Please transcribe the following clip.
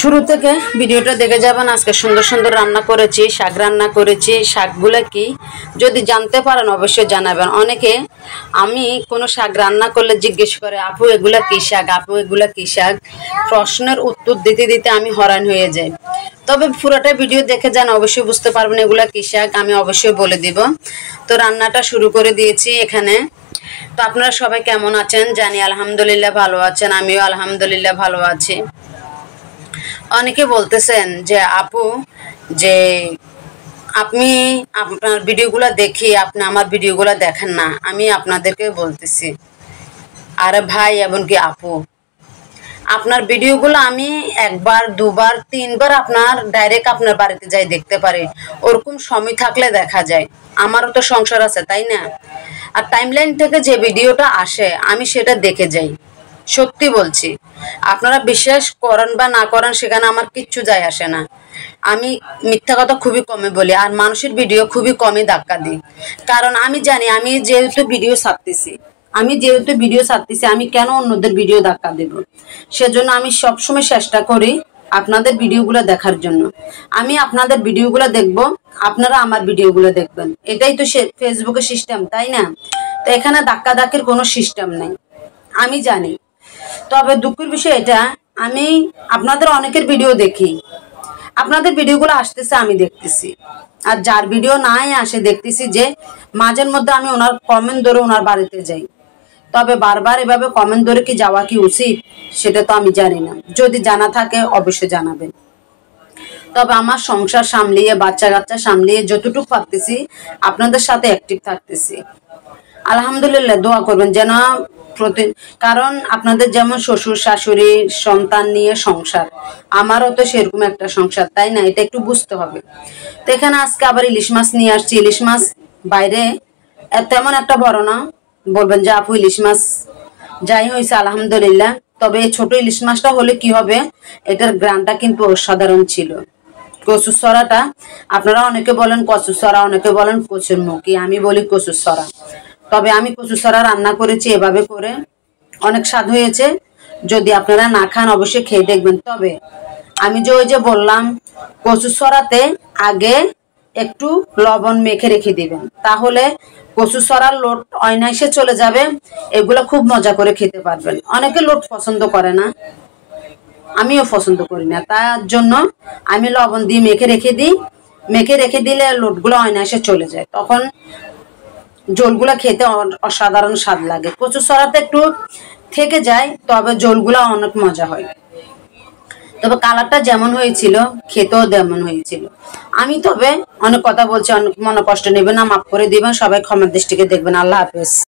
শুরু থেকে ভিডিওটা দেখে যাবেন। আজকে সুন্দর সুন্দর রান্না করেছি, শাক রান্না করেছি। শাকগুলো কি যদি জানতে পারেন অবশ্যই জানাবেন। অনেকে আমি কোনো শাক রান্না করলে জিজ্ঞেস করে, আপু এগুলা কী শাক, আপু এগুলা কী শাক। প্রশ্নের উত্তর দিতে দিতে আমি হয়রান হয়ে যাই। তবে পুরোটা ভিডিও দেখে যান, অবশ্যই বুঝতে পারবেন এগুলা কী শাক, আমি অবশ্যই বলে দিব। তো রান্নাটা শুরু করে দিয়েছি এখানে। তো আপনারা সবাই কেমন আছেন জানি, আলহামদুলিল্লাহ ভালো আছেন, আমিও আলহামদুলিল্লাহ ভালো আছি। অনেকে বলতেছেন যে আপু, যে আপনি আপনার ভিডিওগুলো দেখি, আপনি আমার ভিডিওগুলো দেখেন না। আমি আপনাদেরকে বলতেছি, আরে ভাই এমনকি আপু, আপনার ভিডিওগুলো আমি একবার দুবার তিনবার আপনার ডাইরেক্ট আপনার বাড়িতে যাই দেখতে পারি। ওরকম সময় থাকলে দেখা যায়, আমারও তো সংসার আছে তাই না। আর টাইমলাইন থেকে যে ভিডিওটা আসে আমি সেটা দেখে যাই। সত্যি বলছি, আপনারা বিশ্বাস করেন বা না করেন সেখানে আমার কিচ্ছু যায় আসে না। আমি মিথ্যা কথা খুবই কমে বলি, আর মানুষের ভিডিও খুবই কমই ধাক্কা দিই। কারণ আমি জানি আমি যেহেতু ভিডিও ছাড়তেছি, আমি কেন অন্যদের ভিডিও ধাক্কা দেব। সেজন্য আমি সবসময় চেষ্টা করি আপনাদের ভিডিওগুলো দেখার জন্য। আমি আপনাদের ভিডিওগুলো দেখব, আপনারা আমার ভিডিওগুলো দেখবেন। এটাই তো ফেসবুকের সিস্টেম তাই না। তো এখানে ধাক্কা ধাক্কির কোনো সিস্টেম নেই, আমি জানি। তবে দুঃখের বিষয় এটা, আমি আপনাদের অনেকের ভিডিও দেখি, আপনাদের ভিডিওগুলো আসতেছে আমি দেখতেছি। আর যার ভিডিও নাই আসে দেখতেছি যে মাঝের মধ্যে আমি ওনার কমেন্ট ধরে ওনার বাড়িতে যাই। তবে বারবার এভাবে কমেন্ট ধরে কি যাওয়া কি উচিত সেটা তো আমি জানি না। যদি জানা থাকে অবশ্যই জানাবেন। তবে আমার সংসার সামলিয়ে, বাচ্চা কাচ্চা সামলিয়ে যতটুকু পারতেছি আপনাদের সাথে অ্যাক্টিভ থাকতেছি। আলহামদুলিল্লাহ দোয়া করবেন যেন কারণ আপনাদের যেমন শ্বশুর শাশুড়ি সন্তান নিয়ে সংসার, আমারও তো সেরকম একটা সংসার তাই না, এটা একটু বুঝতে হবে। তো এখানে আজকে আবার ইলিশ মাছ নিয়ে আসছি। ইলিশ মাছ বাইরে তেমন একটা বড় না, বলবেন যে আপু ইলিশ মাছ যাই হয়েছে আলহামদুলিল্লাহ। তবে এই ছোট ইলিশ মাছটা হলে কি হবে, এটার গ্রানটা কিন্তু অসাধারণ ছিল। কচুর সরাটা, আপনারা অনেকে বলেন কচুর সরা, অনেকে বলেন কচুর মুখী, আমি বলি কচুর সরা। তবে আমি কচুর সরা রান্না করেছি এভাবে করে, অনেক স্বাদ হয়েছে। যদি আপনারা না খান অবশ্যই খেয়ে দেখবেন। তবে আমি যে ওই যে বললাম, কচুর সরাতে আগে একটু লবণ মেখে রেখে দিবেন, তাহলে কচুর সরার লোট অনায়াসে চলে যাবে। এগুলো খুব মজা করে খেতে পারবেন। অনেকে লোট পছন্দ করে না, আমিও পছন্দ করি না, তার জন্য আমি লবণ দিয়ে মেখে রেখে দিই। মেখে রেখে দিলে লোটগুলো অনায়াসে চলে যায়, তখন জলগুলা খেতে অসাধারণ স্বাদ লাগে। কচুর সরাতে একটু থেকে যায়, তবে জলগুলা অনেক মজা হয়। তবে কালারটা যেমন হয়েছিল খেতেও তেমন হয়েছিল। আমি তবে অনেক কথা বলছি, অনেক মনে কষ্ট নেবেন না, মাফ করে দিবেন। সবাই ক্ষমার দৃষ্টিতে দেখবেন। আল্লাহ হাফেজ।